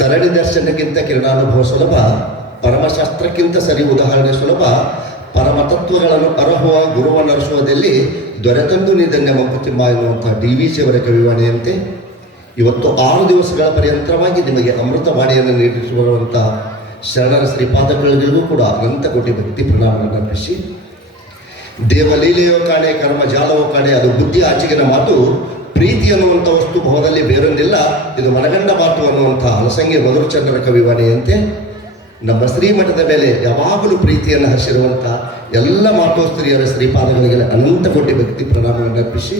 ತರಣಿ ದರ್ಶನಕ್ಕಿಂತ ಕಿರಣಾನುಭವ ಸುಲಭ, ಪರಮಶಾಸ್ತ್ರಕ್ಕಿಂತ ಸರಿ ಉದಾಹರಣೆ ಸುಲಭ, ಪರಮತತ್ವಗಳನ್ನು ಅರಹುವ ಗುರುವನ್ನು ಅರಸುವುದಲ್ಲಿ ದೊರೆತಂದು ನಿಧನ್ಯ ಮಂಕುತಿಮ್ಮ ಎನ್ನುವಂಥ ಡಿ ವಿ ಅವರ ಕವಿವಾಣಿಯಂತೆ ಇವತ್ತು ಆರು ದಿವಸಗಳ ಪರ್ಯಂತರವಾಗಿ ನಿಮಗೆ ಅಮೃತವಾಣಿಯನ್ನು ನೀಡಿಸುವಂಥ ಶರಣರ ಶ್ರೀಪಾದಗಳಿಗೂ ಕೂಡ ಅನಂತ ಕೋಟಿ ಭಕ್ತಿ ಪ್ರಣಾಮಗಳನ್ನು ಅರ್ಪಿಸಿ. ದೇವಲೀಲೆಯೋ ಕಾಣೆ ಕರ್ಮ ಜಾಲವೋ ಕಾಣೆ, ಅದು ಬುದ್ಧಿ ಆಚೆಗಿನ ಮಾತು ಪ್ರೀತಿ ಅನ್ನುವಂಥ ವಸ್ತು ಭವದಲ್ಲಿ ಬೇರೊಂದಿಲ್ಲ. ಇದು ಮನಗಂಡ ಮಾತು ಅನ್ನುವಂಥ ಹಲಸಂಗಿ ಮಧುರಚಂದ್ರರ ಕವಿವಾಣಿಯಂತೆ. ನಮ್ಮ ಶ್ರೀಮಠದ ಮೇಲೆ ಯಾವಾಗಲೂ ಪ್ರೀತಿಯನ್ನು ಹರಿಸಿರುವಂಥ ಎಲ್ಲ ಮಾತೋಸ್ತ್ರೀಯರ ಶ್ರೀಪಾದಗಳಿಗೆ ಅನಂತ ಕೋಟಿ ಭಕ್ತಿ ಪ್ರಣಾಮಗಳನ್ನು ಅರ್ಪಿಸಿ.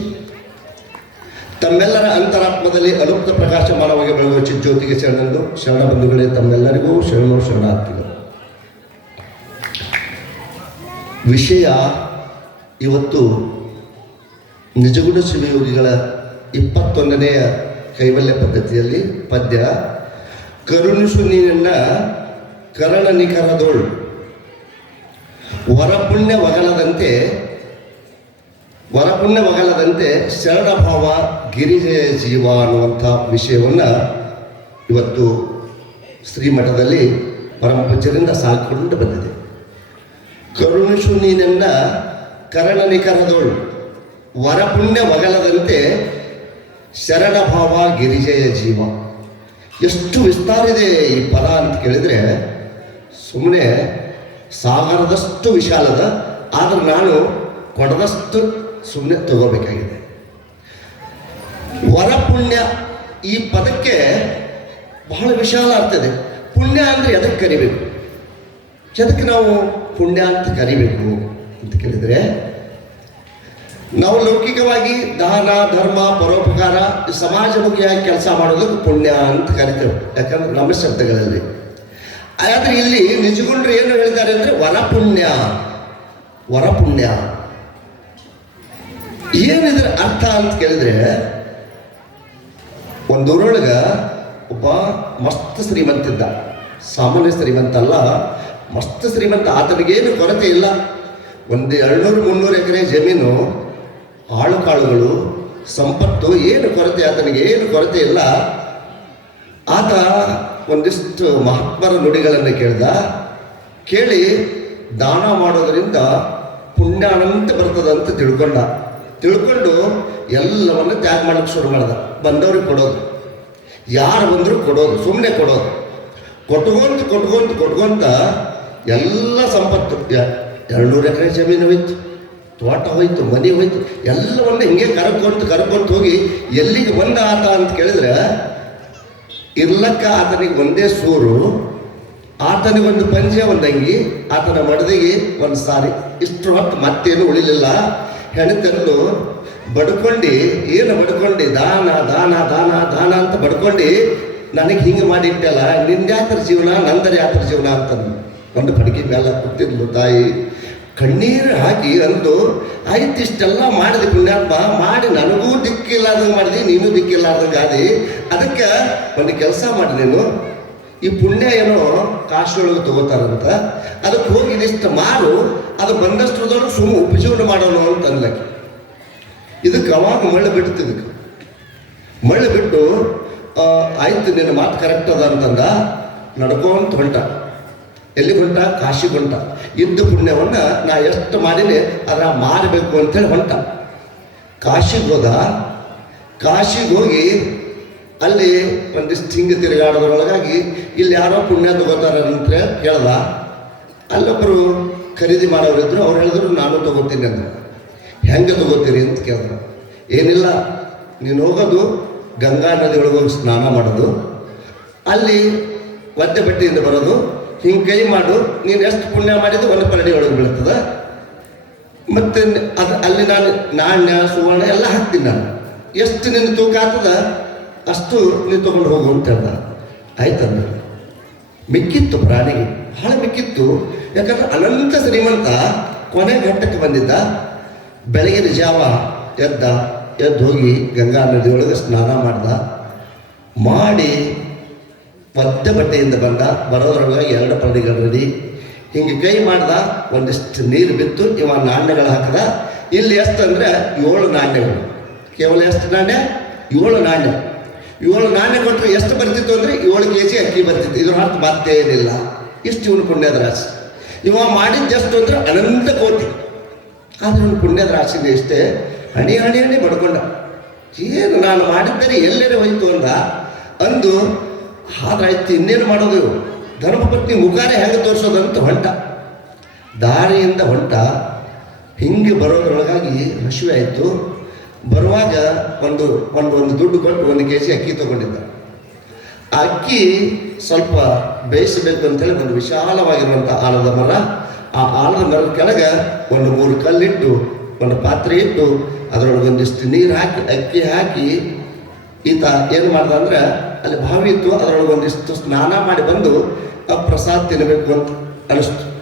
ತಮ್ಮೆಲ್ಲರ ಅಂತರಾತ್ಮದಲ್ಲಿ ಅಲುಪ್ತ ಪ್ರಕಾಶಮಾನವಾಗಿ ಬೆಳೆಯುವ ಚಿಜ್ಯೋತಿಗೆ ಶರಣಂದು ಶರಣ ಬಂಧುಗಳೇ ತಮ್ಮೆಲ್ಲರಿಗೂ ಶರಣು ಶರಣಾರ್ಥಿಗಳು. ವಿಷಯ ಇವತ್ತು ನಿಜಗುಣ ಶಿವಯೋಗಿಗಳ ಇಪ್ಪತ್ತೊಂದನೆಯ ಕೈವಲ್ಯ ಪದ್ಧತಿಯಲ್ಲಿ ಪದ್ಯ, ಕರುಣಿಸು ನೀನನ್ನ ಕರಣ ನಿಖರದೋಳು, ವರಪುಣ್ಯ ವಗಲದಂತೆ ವರಪುಣ್ಯ ವಗಲದಂತೆ ಶರಣಭಾವ ಗಿರಿಜಯ ಜೀವ ಅನ್ನುವಂಥ ವಿಷಯವನ್ನು ಇವತ್ತು ಶ್ರೀಮಠದಲ್ಲಿ ಪರಮಪೂಜ್ಯರಿಂದ ಸಾಕೊಂಡು ಬಂದಿದೆ. ಕರುಣಿಸು ನೀನೆನ್ನ ಕರಣ ನಿಖರದೋಳು, ವರಪುಣ್ಯ ವಗಲದಂತೆ ಶರಣಭಾವ ಗಿರಿಜಯ ಜೀವ. ಎಷ್ಟು ವಿಸ್ತಾರ ಇದೆ ಈ ಪದ ಅಂತ ಕೇಳಿದರೆ ಸುಮ್ಮನೆ ಸಾಗರದಷ್ಟು ವಿಶಾಲದ ಆದರೆ ನಾನು ಕೊಡದಷ್ಟು ಸುಮ್ಮನೆ ತಗೋಬೇಕಾಗಿದೆ. ವರಪುಣ್ಯ ಈ ಪದಕ್ಕೆ ಬಹಳ ವಿಶಾಲ ಅರ್ಥ ಇದೆ. ಪುಣ್ಯ ಅಂದರೆ ಎದಕ್ಕೆ ಕರಿಬೇಕು? ಎದಕ್ಕೆ ನಾವು ಪುಣ್ಯ ಅಂತ ಕರಿಬೇಕು ಅಂತ ಕೇಳಿದರೆ ನಾವು ಲೌಕಿಕವಾಗಿ ದಾನ, ಧರ್ಮ, ಪರೋಪಕಾರ ಸಮಾಜಮುಖಿಯಾಗಿ ಕೆಲಸ ಮಾಡೋದಕ್ಕೆ ಪುಣ್ಯ ಅಂತ ಕರಿತೇವೆ. ಯಾಕಂದ್ರೆ ನಮ್ಮ ಶಬ್ದಗಳಲ್ಲಿ. ಆದರೆ ಇಲ್ಲಿ ನಿಜಗುಂಡ್ರು ಏನು ಹೇಳಿದ್ದಾರೆ ಅಂದರೆ ವರಪುಣ್ಯ. ವರಪುಣ್ಯ. ಏನಿದ್ರ ಅರ್ಥ ಅಂತ ಕೇಳಿದ್ರೆ, ಒಂದು ಊರೊಳಗ ಒಬ್ಬ ಮಸ್ತ್ ಶ್ರೀಮಂತಿದ್ದ. ಸಾಮಾನ್ಯ ಶ್ರೀಮಂತ ಅಲ್ಲ, ಮಸ್ತ್ ಶ್ರೀಮಂತ. ಆತನಿಗೇನು ಕೊರತೆ ಇಲ್ಲ. ಒಂದು ಎರಡುನೂರು ಮುನ್ನೂರು ಎಕರೆ ಜಮೀನು ಆಳು ಕಾಳುಗಳು ಸಂಪತ್ತು, ಏನು ಕೊರತೆ, ಆತನಿಗೆ ಏನು ಕೊರತೆ ಇಲ್ಲ. ಆತ ಒಂದಿಷ್ಟು ಮಹಾತ್ಮರ ನುಡಿಗಳನ್ನು ಕೇಳ್ದ. ಕೇಳಿ ದಾನ ಮಾಡೋದರಿಂದ ಪುಣ್ಯ ಅನಂತ ಬರ್ತದ ಅಂತ ತಿಳ್ಕೊಂಡ. ತಿಳ್ಕೊಂಡು ಎಲ್ಲವನ್ನು ತ್ಯಾಗ ಮಾಡೋಕ್ಕೆ ಶುರು ಮಾಡ್ದ. ಬಂದವ್ರಿಗೆ ಕೊಡೋದು. ಯಾರು ಬಂದರೂ ಕೊಡೋದು. ಸುಮ್ಮನೆ ಕೊಡೋದು. ಕೊಟ್ಕೊಂತ ಕೊಟ್ಕೊಂತ ಕೊಟ್ಕೊಂತ ಎಲ್ಲ ಸಂಪತ್ತು. ಎರಡುನೂರು ಎಕರೆ ಜಮೀನು ಹೋಯ್ತು ತೋಟ ಹೋಯ್ತು, ಮನೆ ಹೋಯ್ತು, ಎಲ್ಲವನ್ನ ಹಿಂಗೆ ಕರ್ಕೊಂತ ಕರ್ಕೊಂತ ಹೋಗಿ ಎಲ್ಲಿಗೆ ಬಂದ ಆತ ಅಂತ ಕೇಳಿದ್ರೆ, ಇರ್ಲಕ್ಕ ಆತನಿಗೆ ಒಂದೇ ಸೂರು ಆತನಿಗೊಂದು ಪಂಜೆ, ಒಂದು ಅಂಗಿ, ಆತನ ಮಡದಿಗೆ ಒಂದು ಸಾರಿ. ಇಷ್ಟು ಹೊತ್ತು ಮತ್ತೇನು ಉಳಿಲಿಲ್ಲ. ಹೆಣತನ್ನು ಬಡ್ಕೊಂಡು, ಏನು ಬಡ್ಕೊಂಡು, ದಾನ ದಾನ ದಾನ ದಾನ ಅಂತ ಬಡ್ಕೊಂಡು, ನನಗೆ ಹಿಂಗೆ ಮಾಡಿಟ್ಟಲ್ಲ, ನಿಂದ್ಯಾತ್ರ ಜೀವನ, ನಂದರ ಯಾತ್ರ ಜೀವನ ಅಂತಂದು. ಒಂದು ಪಡಿಗೆ ಮೇಲೆ ಕೂತಿದ್ಲು ತಾಯಿ. ಕಣ್ಣೀರು ಹಾಕಿ ಅಂದು, ಆಯ್ತು ಇಷ್ಟೆಲ್ಲ ಮಾಡಿದೆ ಪುಣ್ಯಾತ್ಮ, ಮಾಡಿ ನನಗೂ ದಿಕ್ಕಿಲ್ಲಾರ್ದಂಗೆ ಮಾಡಿದೆ, ನೀನು ದಿಕ್ಕಿಲ್ಲಾರ್ದಂಗೆ ಆದಿ. ಅದಕ್ಕೆ ಒಂದು ಕೆಲಸ ಮಾಡಿ ನೀನು. ಈ ಪುಣ್ಯ ಏನೋ ಕಾಶಿಯೊಳಗೆ ತಗೋತಾರಂತ. ಅದಕ್ಕೆ ಹೋಗಿ ಇದಿಷ್ಟು ಮಾರು ಅದು ಬಂದಷ್ಟರದೊಳಗೆ ಸುಮ್ಮ ಉಪಜೀವನ ಮಾಡೋಣ ಅಂತ ಅನ್ಲಕ್ಕೆ. ಇದಕ್ಕೆ ಅವಾಗ ಮಳೆ ಬಿಡ್ತು ಇದಕ್ಕೆ ಮಳೆ ಬಿಟ್ಟು ಆಯ್ತು ನಿನ್ನ ಮಾತು ಕರೆಕ್ಟ್ ಅದ ಅಂತಂದ, ನಡ್ಕೊಂತ ಹೊಂಟ. ಎಲ್ಲಿ ಹೊಂಟ? ಕಾಶಿ ಹೊಂಟ. ಇದ್ದ ಪುಣ್ಯವನ್ನು ನಾ ಎಷ್ಟು ಮಾಡಿನಿ ಅದರ ಮಾರಬೇಕು ಅಂತೇಳಿ ಹೊಂಟ. ಕಾಶಿಗೆ ಹೋದ. ಕಾಶಿಗೆ ಹೋಗಿ ಅಲ್ಲಿ ಒಂದಿಷ್ಟು ಹಿಂಗೆ ತಿರುಗಾಡೋದ್ರೊಳಗಾಗಿ ಇಲ್ಲಿ ಯಾರೋ ಪುಣ್ಯ ತಗೋತಾರ ಅಂತ ಹೇಳ್ದ. ಅಲ್ಲೊಬ್ಬರು ಖರೀದಿ ಮಾಡೋರಿದ್ರು, ಅವ್ರು ಹೇಳಿದ್ರು, ನಾನು ತಗೋತೀನಿ ಅಂತ ಹೆಂಗೆ ತಗೋತೀರಿ? ಅಂತ ಕೇಳಿದ್ರು. ಏನಿಲ್ಲ, ನೀನು ಹೋಗೋದು, ಗಂಗಾ ನದಿ ಒಳಗೆ ಹೋಗಿ ಸ್ನಾನ ಮಾಡೋದು. ಅಲ್ಲಿ ಒದ್ದೆ ಬಟ್ಟೆಯಿಂದ ಬರೋದು ಹಿಂಗೆ ಕೈ ಮಾಡು, ನೀನು ಎಷ್ಟು ಪುಣ್ಯ ಮಾಡಿದ್ದು ಒಂದು ಪರಡಿ ಒಳಗೆ ಬೀಳ್ತದ. ಮತ್ತು ಅದು ಅಲ್ಲಿ ನಾನು ನಾಣ್ಯ, ಸುವರ್ಣ ಎಲ್ಲ ಹಾಕ್ತೀನಿ ನಾನು. ಎಷ್ಟು ನಿನ್ನ ತೂಕ ಆಗ್ತದ, ಅಷ್ಟು ನೀನು ತೊಗೊಂಡು ಹೋಗು ಅಂತ ಹೇಳ್ದ. ಆಯ್ತಂದ್ರೆ ಮಿಕ್ಕಿತ್ತು ಪ್ರಾಣಿಗೆ ಬಹಳ ಮಿಕ್ಕಿತ್ತು. ಯಾಕಂದ್ರೆ ಅನಂತ ಶ್ರೀಮಂತ ಕೊನೆ ಘಟ್ಟಕ್ಕೆ ಬಂದಿದ್ದ. ಬೆಳಗಿನ ಜಾವ ಎದ್ದ, ಎದ್ದು ಹೋಗಿ ಗಂಗಾ ನದಿಯೊಳಗೆ ಸ್ನಾನ ಮಾಡ್ದ. ಮಾಡಿ ಒದ್ದೆ ಬಟ್ಟೆಯಿಂದ ಬಂದ ಬರೋದ್ರೊಳಗೆ ಎರಡು ಪರಡಿಗಳು ರೆಡಿ ಹಿಂಗೆ ಕೈ ಮಾಡ್ದ ಒಂದಿಷ್ಟು ನೀರು ಬಿತ್ತು, ಇವ ನಾಣ್ಯಗಳು ಹಾಕದ. ಇಲ್ಲಿ ಎಷ್ಟು ಅಂದರೆ ಏಳು ನಾಣ್ಯಗಳು. ಕೇವಲ ಎಷ್ಟು ನಾಣ್ಯ? ಏಳು ನಾಣ್ಯ. ಏಳು ನಾಣ್ಯ ಕೊಟ್ಟರೆ ಎಷ್ಟು ಬರ್ತಿತ್ತು ಅಂದರೆ ಏಳು ಕೆ ಜಿ ಅಕ್ಕಿ ಬರ್ತಿತ್ತು. ಇದ್ರ ಅರ್ಥ ಇರಲಿಲ್ಲ ಇಷ್ಟು ಇವನು ಪುಣ್ಯದ ರಾಶಿ ಇವ ಮಾಡಿದ್ದು ಎಷ್ಟು ಅಂದ್ರೆ ಅನಂತ ಕೋಟಿ. ಆದ್ರೆ ಇವನು ಪುಣ್ಯದ ಇಷ್ಟೇ ಹಣಿ ಹಣಿ ಹಣಿ ಬಡ್ಕೊಂಡ ಏನು ನಾನು ಮಾಡಿದ್ದರೆ ಎಲ್ಲೆಡೆ ಹೋಯ್ತು ಅಂದ? ಅಂದು ಆದ್ರಾಯ್ತು ಇನ್ನೇನು ಮಾಡೋದು ಧರ್ಮಪತ್ನಿ ಮುಖಾರೆ ಹೆಂಗೆ ತೋರಿಸೋದಂತ ಹೊಂಟ. ದಾರಿಯಿಂದ ಹೊಂಟ. ಹಿಂಗೆ ಬರೋದ್ರೊಳಗಾಗಿ ಹಸಿವೆ ಆಯಿತು. ಬರುವಾಗ ಒಂದು ಒಂದು ಒಂದು ದುಡ್ಡು ಕೊಟ್ಟು ಒಂದು ಕೆ ಜಿ ಅಕ್ಕಿ ತಗೊಂಡಿದ್ದ. ಅಕ್ಕಿ ಸ್ವಲ್ಪ ಬೇಯಿಸಬೇಕು ಅಂತೇಳಿ ಒಂದು ವಿಶಾಲವಾಗಿರುವಂಥ ಆಲದ ಮರ. ಆ ಆಲದ ಮರದ ಕೆಳಗೆ ಒಂದು ಮೂರು ಕಲ್ಲಿಟ್ಟು, ಒಂದು ಪಾತ್ರೆ ಇಟ್ಟು ಅದರೊಳಗೆ ಒಂದಿಷ್ಟು ನೀರು ಹಾಕಿ, ಅಕ್ಕಿ ಹಾಕಿ ಈತ ಏನು ಮಾಡ್ದ ಅಂದ್ರೆ ಅಲ್ಲಿ ಬಾವಿ ಇತ್ತು ಅದರೊಳಗೆ ಒಂದಿಷ್ಟು ಸ್ನಾನ ಮಾಡಿ ಬಂದು ಆ ಪ್ರಸಾದ ತಿನ್ನಬೇಕು ಅಂತ ಅನಿಸ್ತು.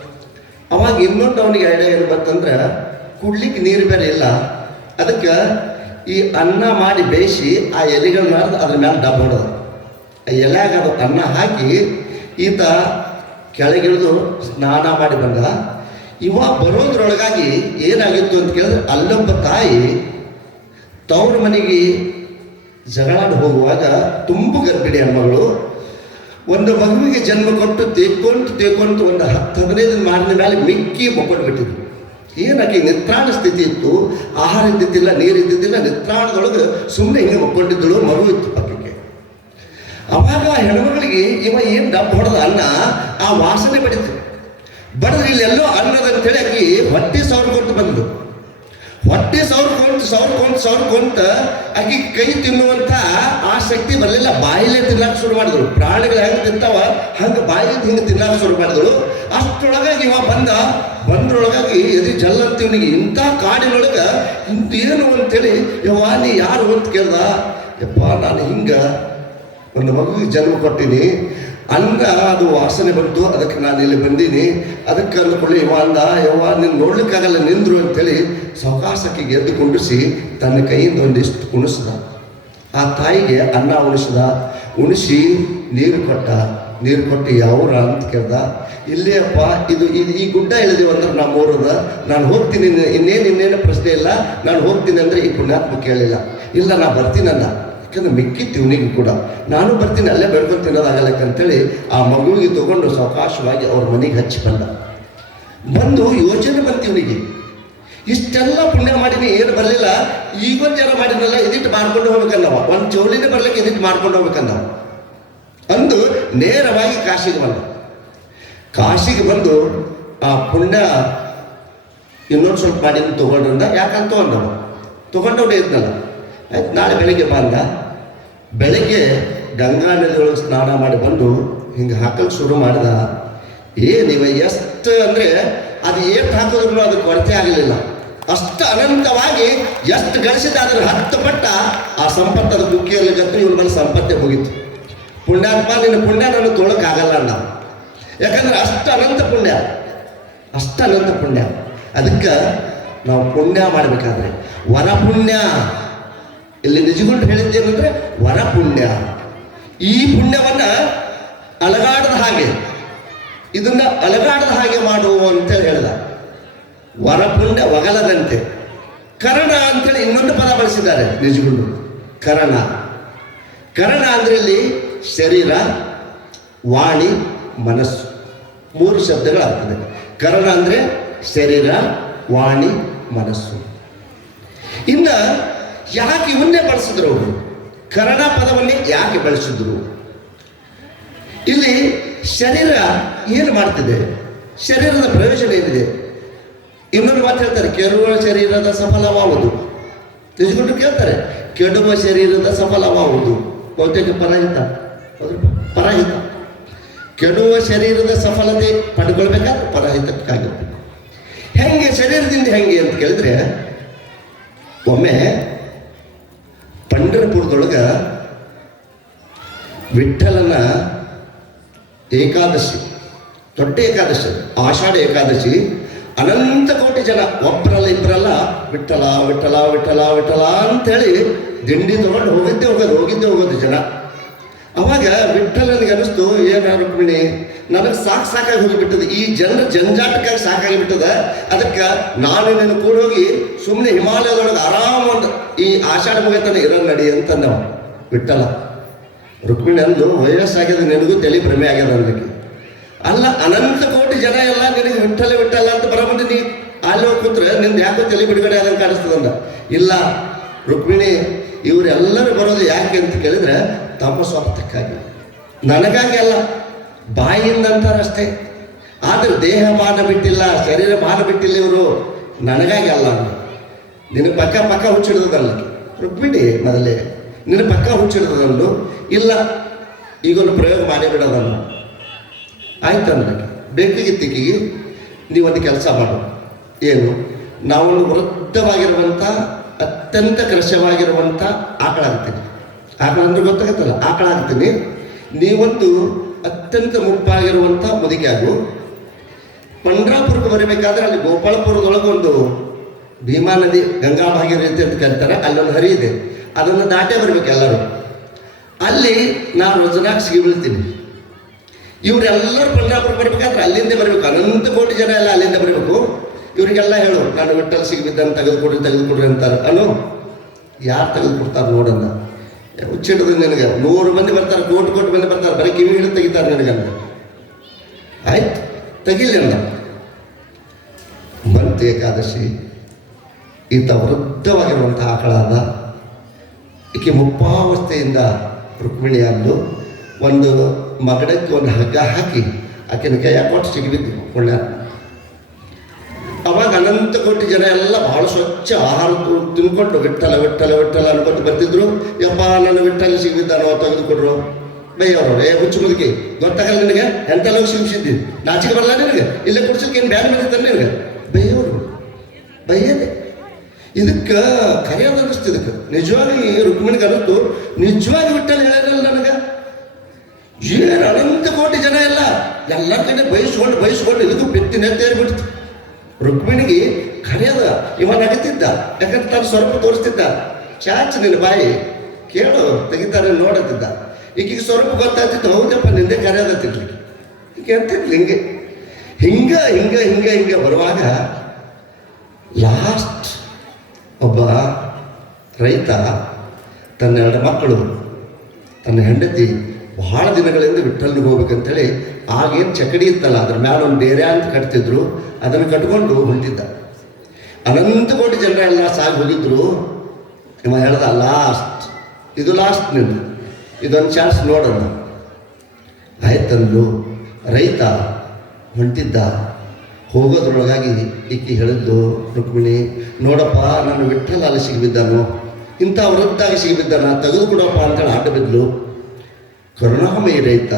ಅವಾಗ ಇನ್ನೊಂದು ಅವನಿಗೆ ಐಡಿಯಾ ಏನು ಬಂತಂದ್ರೆ, ಕುಡ್ಲಿಕ್ಕೆ ನೀರು ಬೇರೆ ಇಲ್ಲ. ಅದಕ್ಕೆ ಈ ಅನ್ನ ಮಾಡಿ ಬೇಯಿಸಿ ಆ ಎಲೆಗಳನ್ನ ಮಾಡಿದ ಅದ್ರ ಮೇಲೆ ಡಬ್ಬ ಹೊಡೋದು ಆ ಎಲೆಯಾಗ ಅದು ಅನ್ನ ಹಾಕಿ ಈತ ಕೆಳಗಿಳಿದು ಸ್ನಾನ ಮಾಡಿ ಬಂದ. ಇವ ಬರೋದ್ರೊಳಗಾಗಿ ಏನಾಗಿತ್ತು ಅಂತ ಕೇಳಿದ್ರೆ, ಅಲ್ಲೊಬ್ಬ ತಾಯಿ ತವ್ರ ಮನೆಗೆ ಜಗಳಾಡಿ ಹೋಗುವಾಗ ತುಂಬ ಗರ್ಭಿಣಿ ಅಮ್ಮಗಳು ಒಂದು ಮಗುವಿಗೆ ಜನ್ಮ ಕೊಟ್ಟು ತೇಕೊಂತ ತೇಕೊಂತ ಒಂದು ಹತ್ತು ಹದಿನೈದು ಮಾರಿನ ಮೇಲೆ ಮಿಕ್ಕಿ ಮಕ್ಕೊಂಡ್ಬಿಟ್ಟಿದ್ರು ಏನಕ್ಕೆ ನಿತ್ರಾಣ ಸ್ಥಿತಿ ಇತ್ತು? ಆಹಾರ ಇದ್ದಿದ್ದಿಲ್ಲ, ನೀರು ಇದ್ದಿದ್ದಿಲ್ಲ, ನಿತ್ರಾಣದೊಳಗೆ ಸುಮ್ಮನೆ ಹಿಂಗೆ ಮಕ್ಕೊಂಡಿದ್ದಳು ಮಗು ಇತ್ತು ಪಕ್ಕಕ್ಕೆ. ಅವಾಗ ಹೆಣ್ಮಗಳಿಗೆ ಇವ ಏನು ಡಬ್ಬ ಹೊಡೆದ ಅನ್ನ ಆ ವಾಸನೆ ಬಡಿತು ಬಡದ್ರೆ ಇಲ್ಲೆಲ್ಲೋ ಅನ್ನದಂತೇಳಿ ಆಕಿ ಹೊಟ್ಟೆ ಸಾವಿರ ಕೊಟ್ಟು ಬಂದು ಹೊಟ್ಟೆ ಸಾವಿರ ಸವರ್ಕೊಂತ ಆಕಿ ಕೈ ತಿನ್ನುವಂತ ಆ ಶಕ್ತಿ ಬರಲಿಲ್ಲ. ಬಾಯಿಲೆ ತಿನ್ನಕ್ಕೆ ಶುರು ಮಾಡಿದ್ರು. ಪ್ರಾಣಿಗಳು ಹೆಂಗೆ ತಿಂತಾವ, ಹಂಗೆ ಬಾಯಿಲಿಂದ ಹಿಂಗೆ ತಿನ್ನಕ್ಕೆ ಶುರು ಮಾಡಿದ್ರು. ಅಷ್ಟರೊಳಗಾಗಿ ಇವ ಬಂದ. ಬಂದ್ರೊಳಗಾಗಿ ಎದಿ ಜಲ್ ಅಂತ ಇವನಿಗೆ ಇಂಥ ಕಾಡಿನೊಳಗೆ ಇಂತೇನು ಅಂತೇಳಿ, ಯವ್ವ, ನೀ ಯಾರು ಅಂತ ಕೇಳ್ದ. ಯಪ್ಪ, ನಾನು ಹಿಂಗ ಒಂದು ಮಗುವಿಗೆ ಜನ್ಮ ಕೊಟ್ಟಿನಿ. ಅನ್ನ ಅದು ವಾಸನೆ ಬಂತು. ಅದಕ್ಕೆ ನಾನು ಇಲ್ಲಿ ಬಂದೀನಿ. ಅದಕ್ಕೆ ಅಂದ್ಕೊಳ್ಳಿ ಇವ ಅಂದ, ಯವ್ವ, ನೀನು ನೋಡ್ಲಿಕ್ಕಾಗಲ್ಲ, ನಿಂದ್ರು ಅಂತೇಳಿ ಸಾವಕಾಶಕ್ಕೆ ಎದ್ದು ಕುಂಡಿಸಿ ತನ್ನ ಕೈಯಿಂದ ಒಂದಿಷ್ಟು ಕುಣಿಸ್ದ ಆ ತಾಯಿಗೆ ಅನ್ನ ಉಣಿಸ್ದ. ಉಣಿಸಿ ನೀರು ಕೊಟ್ಟ. ನೀರು ಕೊಟ್ಟು ಯಾವ್ರ ಅಂತ ಕೇಳ್ದ. ಇಲ್ಲೇ ಅಪ್ಪ ಇದು ಇದು ಈ ಗುಡ್ಡ ಇಳಿದೀವಿ ಅಂದ್ರೆ ನಮ್ಮ ಊರದ ನಾನು ಹೋಗ್ತೀನಿ ಇನ್ನು- ಇನ್ನೇನು ಇನ್ನೇನು ಪ್ರಶ್ನೆ ಇಲ್ಲ. ನಾನು ಹೋಗ್ತೀನಿ ಅಂದರೆ ಈ ಪುಣ್ಯಾತ್ಮ ಕೇಳಿಲ್ಲ. ಇಲ್ಲ, ನಾ ಬರ್ತೀನಲ್ಲ ಯಾಕಂದ್ರೆ ಮಿಕ್ಕಿತ್ತು ಇವನಿಗೂ ಕೂಡ, ನಾನು ಬರ್ತೀನಿ, ಅಲ್ಲೇ ಬೆಳ್ಕೊಂಡು ತಿನ್ನೋದಾಗಲ್ಲ ಅಂತೇಳಿ ಆ ಮಗುವಿಗೆ ತಗೊಂಡು ಸಾವಕಾಶವಾಗಿ ಅವ್ರ ಮನೆಗೆ ಹಚ್ಚಿ ಬಂದ. ಬಂದು ಯೋಚನೆ ಬಂತು ಇವನಿಗೆ. ಇಷ್ಟೆಲ್ಲ ಪುಣ್ಯ ಮಾಡೀನಿ ಏನು ಬರಲಿಲ್ಲ. ಈಗೊಂದು ಜನ ಮಾಡಿದ್ನಲ್ಲ ಇದಿಟ್ಟು ಮಾಡ್ಕೊಂಡು ಹೋಗ್ಬೇಕನ್ನವ. ಒಂದು ಚೌಳಿನೇ ಬರ್ಲಿಕ್ಕೆ ಇದಿಟ್ಟು ಮಾಡ್ಕೊಂಡು ಹೋಗ್ಬೇಕನ್ನವ. ಅಂದು ನೇರವಾಗಿ ಕಾಶಿಗೆ ಬಂದ. ಕಾಶಿಗೆ ಬಂದು ಆ ಪುಣ್ಯ ಇನ್ನೊಂದು ಸ್ವಲ್ಪ ಮಾಡಿದ್ದು ತಗೊಂಡ್ರಿಂದ ಯಾಕಂತ ಅಂದವ ತಗೊಂಡವನೇ ಇದ್ನಲ್ಲ. ಆಯ್ತು, ನಾಳೆ ಬೆಳಗ್ಗೆ ಬಂದ ಬೆಳಗ್ಗೆ ಗಂಗಾ ನದಿಯೊಳಗೆ ಸ್ನಾನ ಮಾಡಿ ಬಂದು ಹಿಂಗೆ ಹಾಕಕ್ಕೆ ಶುರು ಮಾಡಿದ. ಏನಿವ ಎಷ್ಟು ಅಂದರೆ ಅದು ಏಟ್ ಹಾಕಿದ್ರು ಅದು ಕೊರತೆ ಆಗಲಿಲ್ಲ. ಅಷ್ಟು ಅನಂತವಾಗಿ ಎಷ್ಟು ಗಳಿಸಿದ ಅದ್ರ ಹತ್ತು ಪಟ್ಟ ಆ ಸಂಪತ್ತು ಅದು ಬುಕ್ಕಿಯಲ್ಲಿ ಗತ್ತು ಇವ್ರ ಮೇಲೆ ಸಂಪತ್ತೇ ಹೋಗಿತ್ತು ಪುಣ್ಯಾತ್ಮ, ನಿನ್ನ ಪುಣ್ಯ ನಾನು ಅಣ್ಣ ಯಾಕಂದ್ರೆ ಅಷ್ಟು ಅನಂತ ಪುಣ್ಯ. ಅಷ್ಟು ಅನಂತ ಪುಣ್ಯ. ಅದಕ್ಕೆ ನಾವು ಪುಣ್ಯ ಮಾಡಬೇಕಾದ್ರೆ ವರ ಪುಣ್ಯ ಇಲ್ಲಿ ನಿಜಗೊಂಡು ಹೇಳಿದ್ದೇನೆಂದ್ರೆ ವರ ಪುಣ್ಯ ಈ ಪುಣ್ಯವನ್ನ ಅಲಗಾಡದ ಹಾಗೆ, ಇದನ್ನ ಅಲಗಾಡದ ಹಾಗೆ ಮಾಡುವ ಅಂತ ಹೇಳಿದ. ವರ ಪುಣ್ಯ ಒಗಲದಂತೆ. ಕರಣ ಅಂತೇಳಿ ಇನ್ನೊಂದು ಪದ ಬಳಸಿದ್ದಾರೆ ನಿಜಗುಂಡು ಕರಣ. ಕರಣ ಅಂದ್ರೆ ಇಲ್ಲಿ ಶರೀರ, ವಾಣಿ, ಮನಸ್ಸು. ಮೂರು ಶಬ್ದಗಳಾಗ್ತದೆ. ಕರಣ ಅಂದ್ರೆ ಶರೀರ, ವಾಣಿ, ಮನಸ್ಸು. ಇನ್ನ ಯಾಕೆ ಇವನ್ನೇ ಬಳಸಿದ್ರು ಅವರು? ಕನ್ನಡ ಪದವನ್ನೇ ಯಾಕೆ ಬಳಸಿದ್ರು? ಇಲ್ಲಿ ಶರೀರ ಏನು ಮಾಡ್ತಿದೆ? ಶರೀರದ ಪ್ರಯೋಜನ ಏನಿದೆ? ಇನ್ನೊಂದು ಮಾತು ಹೇಳ್ತಾರೆ ಕೆರುವ ಶರೀರದ ಸಫಲವಾಗುವುದು. ತಿಳ್ಕೊಂಡು ಕೇಳ್ತಾರೆ, ಕೆಡುವ ಶರೀರದ ಸಫಲವಾಗುವುದು. ಬಹುತೇಕ ಪರಹಿತ ಪರಹಿತ ಕೆಡುವ ಶರೀರದ ಸಫಲತೆ ಪಡ್ಕೊಳ್ಬೇಕಾದ್ರೆ ಪರಹಿತಕ್ಕಾಗುತ್ತೆ ಹೆಂಗೆ, ಶರೀರದಿಂದ ಹೆಂಗೆ ಅಂತ ಕೇಳಿದ್ರೆ, ಒಮ್ಮೆ ಪಂಢರಪುರದೊಳಗ ವಿಠಲನ ಏಕಾದಶಿ, ದೊಡ್ಡ ಏಕಾದಶಿ, ಆಷಾಢ ಏಕಾದಶಿ, ಅನಂತ ಕೋಟಿ ಜನ, ಒಬ್ಬರಲ್ಲ ಇಬ್ಬರಲ್ಲ ವಿಠಲ ವಿಠಲ ವಿಠಲ ವಿಠಲ ಅಂತೇಳಿ ದಿಂಡಿ ತಗೊಂಡು ಹೋಗಿದ್ದೆ ಹೋಗೋದು ಹೋಗಿದ್ದೆ ಹೋಗೋದು ಜನ. ಅವಾಗ ವಿಠಲನಿಗೆ ಅನಿಸ್ತು ಏನು ರುಕ್ಮಿಣಿ ನನಗೆ ಸಾಕು ಸಾಕಾಗಿ ಹೋಗಿಬಿಟ್ಟದೆ. ಈ ಜನರ ಜಂಜಾಟಕ್ಕಾಗಿ ಸಾಕಾಗಿ ಬಿಟ್ಟದ. ಅದಕ್ಕೆ ನಾನು ನಿನ್ನ ಕೂಡ ಹೋಗಿ ಸುಮ್ಮನೆ ಹಿಮಾಲಯದೊಳಗೆ ಆರಾಮ ಒಂದು ಈ ಆಷಾಢ ಮುಗಿತಾನೆ ಇರೋ ನಡಿ ಅಂತ ನಾವು ಬಿಟ್ಟಲ್ಲ. ರುಕ್ಮಿಣಿ ಅಂದು ವಯಸ್ಸಾಗ್ಯದ ನಿನಗೂ ತಲೆ ಭ್ರಮೆ ಆಗ್ಯದ ಅನ್ಲಿಕ್ಕೆ ಅಲ್ಲ, ಅನಂತ ಕೋಟಿ ಜನ ಎಲ್ಲ ನಿನಗೆ ವಿಠಲ ಬಿಟ್ಟಲ್ಲ ಅಂತ ಬರಬಂದು ನೀ ಅಲ್ಲಿ ಹೋಗಿ ಕೂತ್ರೆ ನಿಂದು ಯಾಕೋ ತಲೆ ಬಿಡುಗಡೆ ಆದಂಗೆ ಕಾಣಿಸ್ತದಂದ ಇಲ್ಲ, ರುಕ್ಮಿಣಿ, ಇವರೆಲ್ಲರೂ ಬರೋದು ಯಾಕೆ ಅಂತ ಕೇಳಿದ್ರೆ ತಮ್ಮ ಸ್ವಾರ್ಥಕ್ಕಾಗಿ ನನಗಾಗಿ ಅಲ್ಲ ಬಾಯಿಂದ ಅಂತಾರಷ್ಟೇ ಆದರೆ ದೇಹ ಮಾನ ಬಿಟ್ಟಿಲ್ಲ, ಶರೀರ ಮಾನ ಬಿಟ್ಟಿಲ್ಲ ಇವರು. ನನಗಾಗಿ ಅಲ್ಲ ನಿನ್ನ ಪಕ್ಕ ಪಕ್ಕ ಹುಚ್ಚಿಡ್ದಲ್ಲ ಬಿಡಿ ಮೊದಲೇ, ನಿನ್ನ ಪಕ್ಕ ಹುಚ್ಚಿಡ್ದದಲ್ಲು ಇಲ್ಲ. ಈಗೊಂದು ಪ್ರಯೋಗ ಮಾಡಿ ಬಿಡೋದಲ್ಲ. ಆಯ್ತು ಬೇಕಾಗಿತ್ತಿಕ್ಕಿಗೆ ನೀವೊಂದು ಕೆಲಸ ಮಾಡು. ಏನು? ನಾವು ವೃದ್ಧವಾಗಿರುವಂಥ, ಅತ್ಯಂತ ಕೃಶವಾಗಿರುವಂಥ ಆಕಳಾಗ್ತೀನಿ. ಆಕಳ ಅಂದ್ರೆ ಗೊತ್ತಾಗತ್ತಲ್ಲ? ಆಕಳ ನೀವೊಂದು ಅತ್ಯಂತ ಮುಪ್ಪಾಗಿರುವಂಥ ಅದು. ಪಂಡ್ರಾಪುರಕ್ಕೆ ಬರಬೇಕಾದ್ರೆ ಅಲ್ಲಿ ಗೋಪಾಲಪುರದೊಳಗೆ ಒಂದು ಭೀಮಾ ನದಿ, ಗಂಗಾ ಭಾಗೀರಥಿ ಅಂತ ಕರೀತಾರೆ. ಅಲ್ಲೊಂದು ಹರಿ ಇದೆ. ಅದನ್ನು ದಾಟೇ ಬರ್ಬೇಕು ಎಲ್ಲರೂ. ಅಲ್ಲಿ ನಾನು ರೋಜನಾಗ್ ಸಿಗಿ ಬೀಳ್ತೀನಿ ಇವರೆಲ್ಲರೂ ಪಂಡ್ರಾಪುರ ಬರಬೇಕಾದ್ರೆ ಅಲ್ಲಿಂದ ಬರಬೇಕು. ಅನಂತ ಕೋಟಿ ಜನ ಎಲ್ಲ ಅಲ್ಲಿಂದ ಬರಬೇಕು. ಇವರಿಗೆಲ್ಲ ಹೇಳು, ನಾನು ವಿಠಲ್ ಸಿಗಿಬಿದ್ದನ್ನು ತೆಗೆದುಕೊಡ್ರಿ ತೆಗೆದುಕೊಡ್ರಿ ಅಂತಾರೆ. ಅನು, ಯಾರು ತೆಗೆದುಕೊಡ್ತಾರೆ ನೋಡನ್ನ. ಹುಚ್ಚಿಡದು ನಿನಗೆ ನೂರು ಮಂದಿ ಬರ್ತಾರೆ, ಕೋಟಿ ಕೋಟಿ ಮಂದಿ ಬರ್ತಾರೆ, ಬರೀ ಕಿವಿ ಹಿಡಿದು ತೆಗಿತಾರೆ ನಿನಗಂದ ಆಯ್ತು, ತೆಗಿಲಿ ಅಂದ. ಬಂತು ಏಕಾದಶಿ ಈತ ವೃದ್ಧವಾಗಿರುವಂಥ ಆಕಳಾದ ಈಕೆ ಮುಪ್ಪಾವಸ್ಥೆಯಿಂದ ರುಕ್ಮಿಣಿ ಅಂದು ಒಂದು ಮಗಡಕ್ಕೆ ಒಂದು ಹಗ್ಗ ಹಾಕಿ ಆಕೆನ ಕೈ ಕೊಟ್ಟು ಸಿಗಿಬಿದ್ದು ಪುಣ್ಯ ಅವಾಗ ಅನಂತ ಕೋಟಿ ಜನ ಎಲ್ಲ ಬಹಳ ಸ್ವಚ್ಛ ಆಹಾರ ತಿನ್ಕೊಂಡು ವಿಠಲ ವಿಠಲ ವಿಠಲ ಅನ್ಕೊಂಡು ಬರ್ತಿದ್ರು. ಯಪ್ಪ, ನನ್ನ ವಿಠಲ ಸಿಗಿದ್ದಾನೋ ತೆಗೆದುಕೊಡ್ರು. ಬೈಯವರು ಏ, ಹುಚ್ಚು ಮುದುಕಿ, ಗೊತ್ತಾಗಲ್ಲ ನಿನಗೆ? ಎಂತೆಲ್ಲ ಸಿಗ್ಸಿದ್ದಿ ನಾಚಿಕೆ ಬರಲ್ಲ ನಿನಗೆ? ಇಲ್ಲೇ ಕುಡ್ಸಕ್ಕೆ ಏನು ಬ್ಯಾನ್ ಬಂದಿದ್ದಾರೆ ನಿನಗೆ? ಬೈಯೋರು ಬೈಯದೆ. ಇದಕ್ಕೆ ಕರೆಯೋದು ಅನ್ನಿಸ್ತು ಇದಕ್ಕೆ. ನಿಜವಾಗಿ ರುಕ್ಮಿಣಿಗೆ ಅನ್ನಿಸ್ತು, ನಿಜವಾಗಿ ವಿಠಲ್ ಹೇಳಿರಲ್ಲ ನನಗೆ? ಏನು ಅನಂತ ಕೋಟಿ ಜನ ಎಲ್ಲ ಎಲ್ಲ ಕಡೆ ಬಯಸ್ಕೊಂಡು ಬಯಸ್ಕೊಂಡು ಇದಕ್ಕೂ ಬೆತ್ತಿ ನೆತ್ತೇರಿ ಬಿಡ್ತು ರುಕ್ಮಿಣಿಗೆ ಕರೆಯದ, ಇವ ನಗತಿದ್ದ, ಯಾಕಂದ್ರೆ ತಾನು ಸ್ವರ್ಪ ತೋರಿಸ್ತಿದ್ದ. ಚಾಚ ನಿನ್ನ ಬಾಯಿ, ಕೇಳು, ತೆಗಿತಾರೆ ನೋಡತ್ತಿದ್ದ ಈಗೀಗ ಸ್ವಲ್ಪ ಗೊತ್ತಾಗ್ತಿತ್ತು, ಹೌದಪ್ಪ, ನಿಂದೆ ಕರೆಯೋದತ್ತಿರ್ಲಿಕ್ಕೆ ಈಗ ಅಂತಿದ್ಲು ಹಿಂಗೆ. ಹಿಂಗ ಹಿಂಗ ಹಿಂಗ, ಹಿಂಗೆ ಬರುವಾಗ ಲಾಸ್ಟ್ ಒಬ್ಬ ರೈತ ತನ್ನ ಎರಡು ಮಕ್ಕಳು, ತನ್ನ ಹೆಂಡತಿ ಬಹಳ ದಿನಗಳಿಂದ ವಿಠಲ್ನಿಗೆ ಹೋಗ್ಬೇಕಂತೇಳಿ ಆಗೇನು ಚಕಡಿ ಇತ್ತಲ್ಲ, ಅದ್ರ ಮೇಲೆ ಒಂದು ಡೇರೆ ಅಂತ ಕಟ್ತಿದ್ರು, ಅದನ್ನು ಕಟ್ಕೊಂಡು ಹೊಂಟಿದ್ದ. ಅನಂತ ಕೋಟಿ ಜನರ ಎಲ್ಲ ಸಾಗಿ ಹೋಗಿದ್ರು. ನಿಮ್ಮ ಹೇಳ್ದ, ಲಾಸ್ಟ್, ಇದು ಲಾಸ್ಟ್ ನಿಂದು ಇದೊಂದು ಚಾನ್ಸ್ ನೋಡೋಣ. ಆಯ್ತಂದು ರೈತ ಹೊಂಟಿದ್ದ. ಹೋಗೋದ್ರೊಳಗಾಗಿ ಇಕ್ಕಿ ಹೇಳಿದ್ದು ರುಕ್ಮಿಣಿ, ನೋಡಪ್ಪ ನಾನು ವಿಠಲ್ ಅಲ್ಲಿ ಸಿಗಿಬಿದ್ದಾನು, ಇಂಥ ವೃದ್ಧಾಗಿ ಸಿಗಿಬಿದ್ದಾನ, ತೆಗೆದುಕೊಡಪ್ಪ ಅಂತೇಳಿ ಆಟ ಬಿದ್ಲು ಕರುಣಾಮಯಿ ರೈತ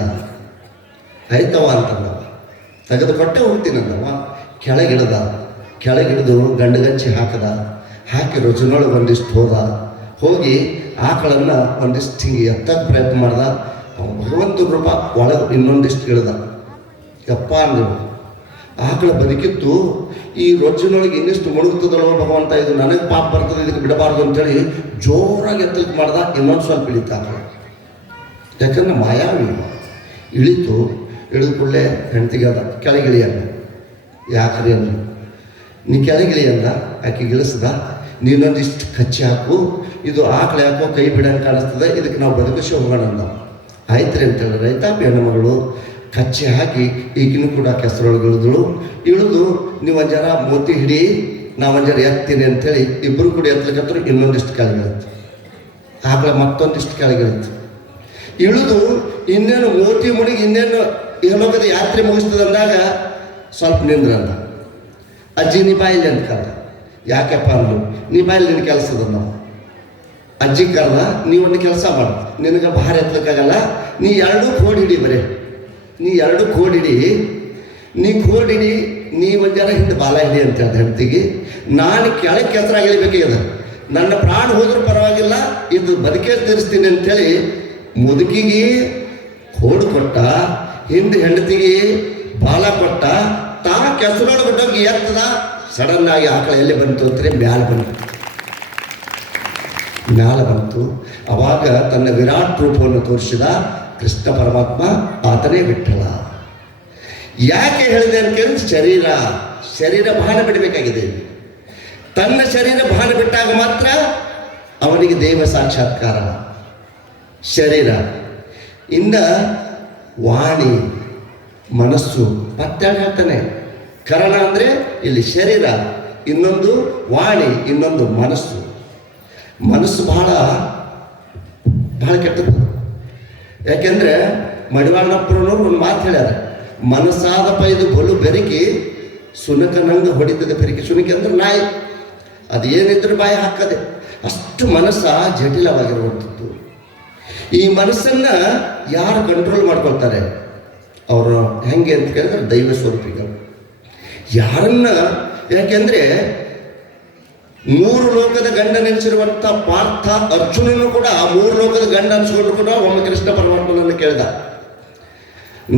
ಆಯ್ತವ ಅಂತಂದವ. ತೆಗೆದುಕೊಟ್ಟೆ ಹೋಗ್ತೀನಂದವ ಕೆಳಗಿಡದ ಕೆಳಗಿಡಿದು ಗಂಡಗಂಚಿ ಹಾಕದ, ಹಾಕಿ ರುಚಿನೊಳಗೆ ಒಂದಿಷ್ಟು ಹೋದ. ಹೋಗಿ ಆಕಳನ್ನು ಒಂದಿಷ್ಟು ಹಿಂಗೆ ಎತ್ತಕ್ಕೆ ಪ್ರಯತ್ನ ಮಾಡ್ದ. ಭಗವಂತ ರೂಪ ಒಳಗೆ ಇನ್ನೊಂದಿಷ್ಟು ಇಳ್ದ. ಯಪ್ಪ ಅಂದರು ಆಕಳ ಬದುಕಿತ್ತು, ಈ ರೊಜ್ಜಿನೊಳಗೆ ಇನ್ನಿಷ್ಟು ಮುಳುಗುತ್ತದಲ್ಲೋ ಭಗವಂತ, ಇದು ನನಗೆ ಪಾಪ ಬರ್ತದೆ, ಇದಕ್ಕೆ ಬಿಡಬಾರ್ದು ಅಂತೇಳಿ ಜೋರಾಗಿ ಎತ್ತಲಿಕ್ಕೆ ಮಾಡ್ದ, ಇನ್ನೊಂದು ಸ್ವಲ್ಪ ಇಳಿತ ಆಕಳ. ಯಾಕಂದ್ರೆ ಮಾಯಾವಿ. ಇಳಿತು, ಇಳಿದ ಕೂಡಲೇ ಹೆಂಡ್ತಿಗೆ ಅದ ಕೆಳಗಿಳಿ ಅಂದ ಯಾಕ್ರಿ ಅಂದ್ರೆ ನೀ ಕೆಳಗಿಳಿ ಅಂದ ಆಕೆ ಗಿಳಿಸ್ದ, ನೀನೊಂದಿಷ್ಟು ಕಚ್ಚಿ ಹಾಕು, ಇದು ಆಕಳೆ ಹಾಕೋ ಕೈ ಬಿಡಂಗೆ ಕಾಣಿಸ್ತದೆ, ಇದಕ್ಕೆ ನಾವು ಬದುಕಿಸಿ ಹೋಗೋಣ ನಾವು ಆಯ್ತು ರೀ ಅಂತೇಳಿ ರೈತಾಪಿ ಹೆಣ್ಣುಮಗಳು ಕಚ್ಚಿ ಹಾಕಿ ಈಗಿನೂ ಕೂಡ ಕೆಸರೊಳಗೆ ಇಳಿದಳು. ಇಳಿದು ನೀವು ಒಂದು ಜನ ಮೋತಿ ಹಿಡಿ ನಾವು ಒಂದು ಜನ ಎತ್ತೀನಿ ಅಂತೇಳಿ ಇಬ್ಬರು ಕೂಡ ಎತ್ತಲಿಕ್ಕೆ ಇನ್ನೊಂದಿಷ್ಟು ಕೆಳಗಿಳುತ್ತೆ ಆಕಳ ಮತ್ತೊಂದಿಷ್ಟು ಕೆಳಗಿಳುತ್ತೆ ಇಳಿದು ಇನ್ನೇನು ಓಟಿ ಮುಡಿಗೆ ಇನ್ನೇನು ಇಹಲೋಕದ ಯಾತ್ರೆ ಮುಗಿಸ್ತದೆ ಅಂದಾಗ ಸ್ವಲ್ಪ ನಿಂದ್ರಂದ ಅಜ್ಜಿ ನೀ ಬಾಯಿಲಿ ಅಂತ ಕರೆದ ಯಾಕಪ್ಪ ಅಂದ್ರು ನೀ ಬಾಯಿಲಿ ನಿನ್ನ ಕೆಲಸದ ನಾವು ಅಜ್ಜಿ ಕರ್ದ, ನೀ ಒಂದು ಕೆಲಸ ಮಾಡು. ನಿನಗೆ ಭಾರ ಎತ್ತಲಿಕ್ಕಾಗಲ್ಲ ನೀ ಎರಡು ಕೋಡ್ ಹಿಡಿ ಬರೇ. ನೀ ಎರಡು ಕೋಡ್ ಹಿಡಿ. ನೀ ಕೋಡ್ ಹಿಡಿ, ನೀ ಒಂದು ಜನ ಹಿಂದೆ ಬಾಲ ಹಿಡಿ ಅಂತ ಹೇಳ್ದೆ ಹೆಂಡತಿಗೆ. ನಾನು ಕೆಳಗೆ ಕೆಲಸ ಇಳಿಬೇಕಾಗ್ಯದ. ನನ್ನ ಪ್ರಾಣ ಹೋದ್ರೂ ಪರವಾಗಿಲ್ಲ, ಇದು ಬದುಕೇ ತೀರಿಸ್ತೀನಿ ಅಂತೇಳಿ ಮುದುಕಿಗೆ ಕೋಡು ಕೊಟ್ಟ, ಹಿಂದೆ ಹೆಂಡತಿಗೆ ಬಾಲ ಕೊಟ್ಟ, ತಾ ಕೆಸರೊಳಗೆ ಬಿಟ್ಟೋಗಿ ಎತ್ತದ. ಸಡನ್ ಆಗಿ ಆಕಳ ಎಲ್ಲಿ ಬಂತು ಅಂದ್ರೆ ಮ್ಯಾಲ ಬಂತು. ಮ್ಯಾಲ ಬಂತು. ಅವಾಗ ತನ್ನ ವಿರಾಟ್ ರೂಪವನ್ನು ತೋರಿಸಿದ ಕೃಷ್ಣ ಪರಮಾತ್ಮ ಆತನೇ ಬಿಟ್ಟಳ ಯಾಕೆ ಹೇಳಿದೆ ಅಂತ ಶರೀರ ಶರೀರ ಬಹಳ ಬಿಡಬೇಕಾಗಿದೆ. ತನ್ನ ಶರೀರ ಬಹಳ ಬಿಟ್ಟಾಗ ಮಾತ್ರ ಅವನಿಗೆ ದೇವ ಸಾಕ್ಷಾತ್ಕಾರ. ಶರೀರ. ಇಂದ ವಾಣಿ, ಮನಸ್ಸು ಹೇಳ್ತಾನೆ. ಕರಣ ಅಂದರೆ ಇಲ್ಲಿ ಶರೀರ, ಇನ್ನೊಂದು ವಾಣಿ, ಇನ್ನೊಂದು ಮನಸ್ಸು. ಮನಸ್ಸು ಬಹಳ ಬಹಳ ಕೆಟ್ಟದ್ದು. ಯಾಕೆಂದರೆ ಮಡಿವಾಣಪ್ಪರವ್ರು ಒಂದು ಮಾತು ಹೇಳ್ಯಾರ, ಮನಸ್ಸಾದ ಪೈದು ಬಲು ಬೆರಕಿ ಸುನಕನಂಗ ಹೊಡಿತದೆ ಬೆರಕಿ ಸುನಕಿ ಅಂದ್ರೆ ನಾಯಿ. ಅದು ಏನಿದ್ರು ಬಾಯಿ ಹಾಕದೆ, ಅಷ್ಟು ಮನಸ್ಸ ಜಟಿಲವಾಗಿರುವಂಥದ್ದು. ಈ ಮನಸ್ಸನ್ನ ಯಾರು ಕಂಟ್ರೋಲ್ ಮಾಡ್ಕೊಳ್ತಾರೆ? ಅವರು ಹೆಂಗೆ ಅಂತ ಕೇಳಿದ್ರೆ ದೈವ ಸ್ವರೂಪಿಗಳು ಯಾರನ್ನ, ಯಾಕೆಂದ್ರೆ ಮೂರು ಲೋಕದ ಗಂಡ ನೆನೆಸಿರುವಂಥ ಪಾರ್ಥ ಅರ್ಜುನನು ಕೂಡ ಆ ಮೂರು ಲೋಕದ ಗಂಡ ಅನ್ಸ್ಕೊಂಡ್ರು ಕೂಡ ಒಮ್ಮೆ ಕೃಷ್ಣ ಪರಮಾತ್ಮನನ್ನು ಕೇಳಿದ.